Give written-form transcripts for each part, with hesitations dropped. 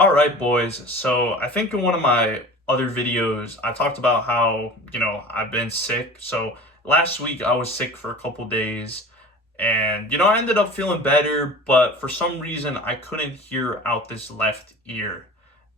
All right, boys. So I think in one of my other videos, I talked about how, I've been sick. So last week I was sick for a couple days and, I ended up feeling better, but for some reason I couldn't hear out this left ear.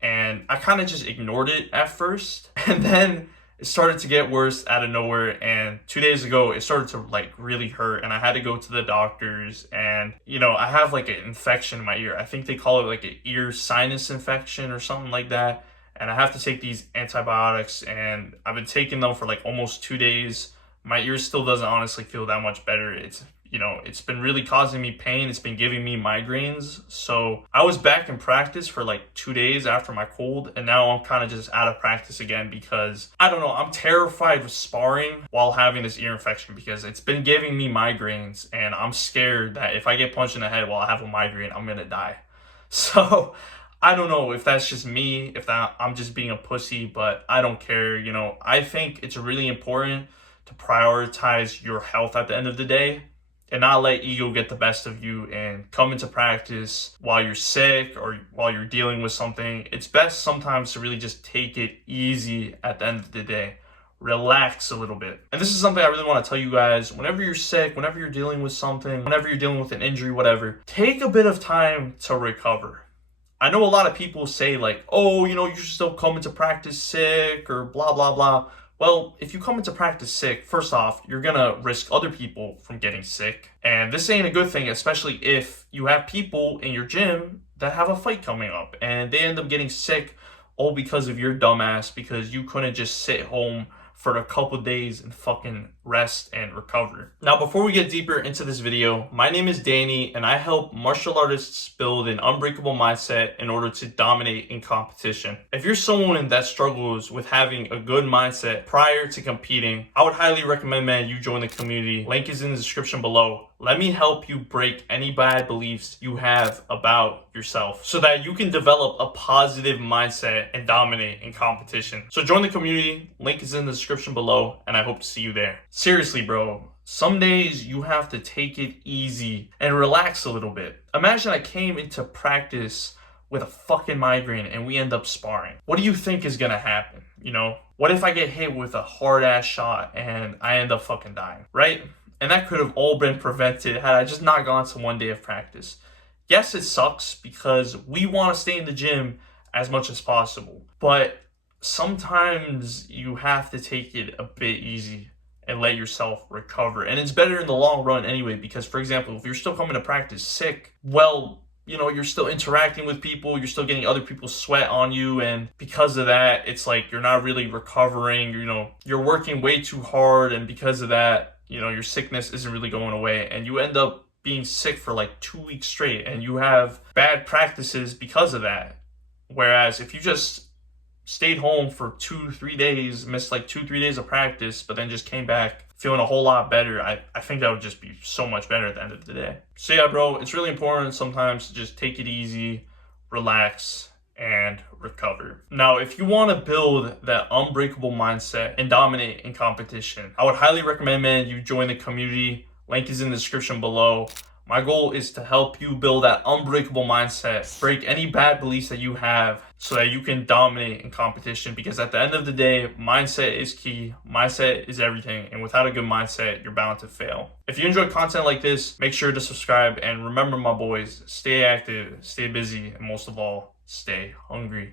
And I kind of just ignored it at first. And then it started to get worse out of nowhere. And 2 days ago, it started to like really hurt. And I had to go to the doctors. And, I have like an infection in my ear. I think they call it like an ear sinus infection or something like that. And I have to take these antibiotics. And I've been taking them for like almost 2 days. My ear still doesn't honestly feel that much better. It's been really causing me pain. It's been giving me migraines. So I was back in practice for like 2 days after my cold, and now I'm kind of just out of practice again because I don't know. I'm terrified of sparring while having this ear infection because it's been giving me migraines, and I'm scared that if I get punched in the head while I have a migraine, I'm gonna die. So I don't know if that's just me, if that I'm just being a pussy, but I don't care. I think it's really important to prioritize your health at the end of the day and not let ego get the best of you and come into practice while you're sick or while you're dealing with something. It's best sometimes to really just take it easy at the end of the day. Relax a little bit. And this is something I really want to tell you guys. Whenever you're sick, whenever you're dealing with something, whenever you're dealing with an injury, whatever, take a bit of time to recover. I know a lot of people say like, oh, you should still come into practice sick or blah, blah, blah. Well, if you come into practice sick, first off, you're gonna risk other people from getting sick. And this ain't a good thing, especially if you have people in your gym that have a fight coming up and they end up getting sick all because of your dumbass because you couldn't just sit home for a couple days and fucking rest and recover. Now, before we get deeper into this video, my name is Danny and I help martial artists build an unbreakable mindset in order to dominate in competition. If you're someone that struggles with having a good mindset prior to competing, I would highly recommend you join the community. Link is in the description below. Let me help you break any bad beliefs you have about yourself so that you can develop a positive mindset and dominate in competition. So join the community. Link is in the description below, and I hope to see you there. Seriously, bro. Some days you have to take it easy and relax a little bit. Imagine I came into practice with a fucking migraine and we end up sparring. What do you think is gonna happen? What if I get hit with a hard ass shot and I end up fucking dying, right? And that could have all been prevented had I just not gone to one day of practice. Yes, it sucks because we want to stay in the gym as much as possible. But sometimes you have to take it a bit easy and let yourself recover. And it's better in the long run anyway, because for example, if you're still coming to practice sick, well, you're still interacting with people, you're still getting other people's sweat on you. And because of that, it's like you're not really recovering, you're working way too hard. And because of that, your sickness isn't really going away and you end up being sick for like 2 weeks straight and you have bad practices because of that. Whereas if you just stayed home for 2-3 days, missed like 2-3 days of practice, but then just came back feeling a whole lot better, I think that would just be so much better at the end of the day. So yeah, bro, it's really important sometimes to just take it easy, relax, and recover. Now, if you want to build that unbreakable mindset and dominate in competition, I would highly recommend, you join the community. Link is in the description below. My goal is to help you build that unbreakable mindset, break any bad beliefs that you have so that you can dominate in competition, because at the end of the day, mindset is key. Mindset is everything. And without a good mindset, you're bound to fail. If you enjoy content like this, make sure to subscribe. And remember, my boys, stay active, stay busy, and most of all, stay hungry.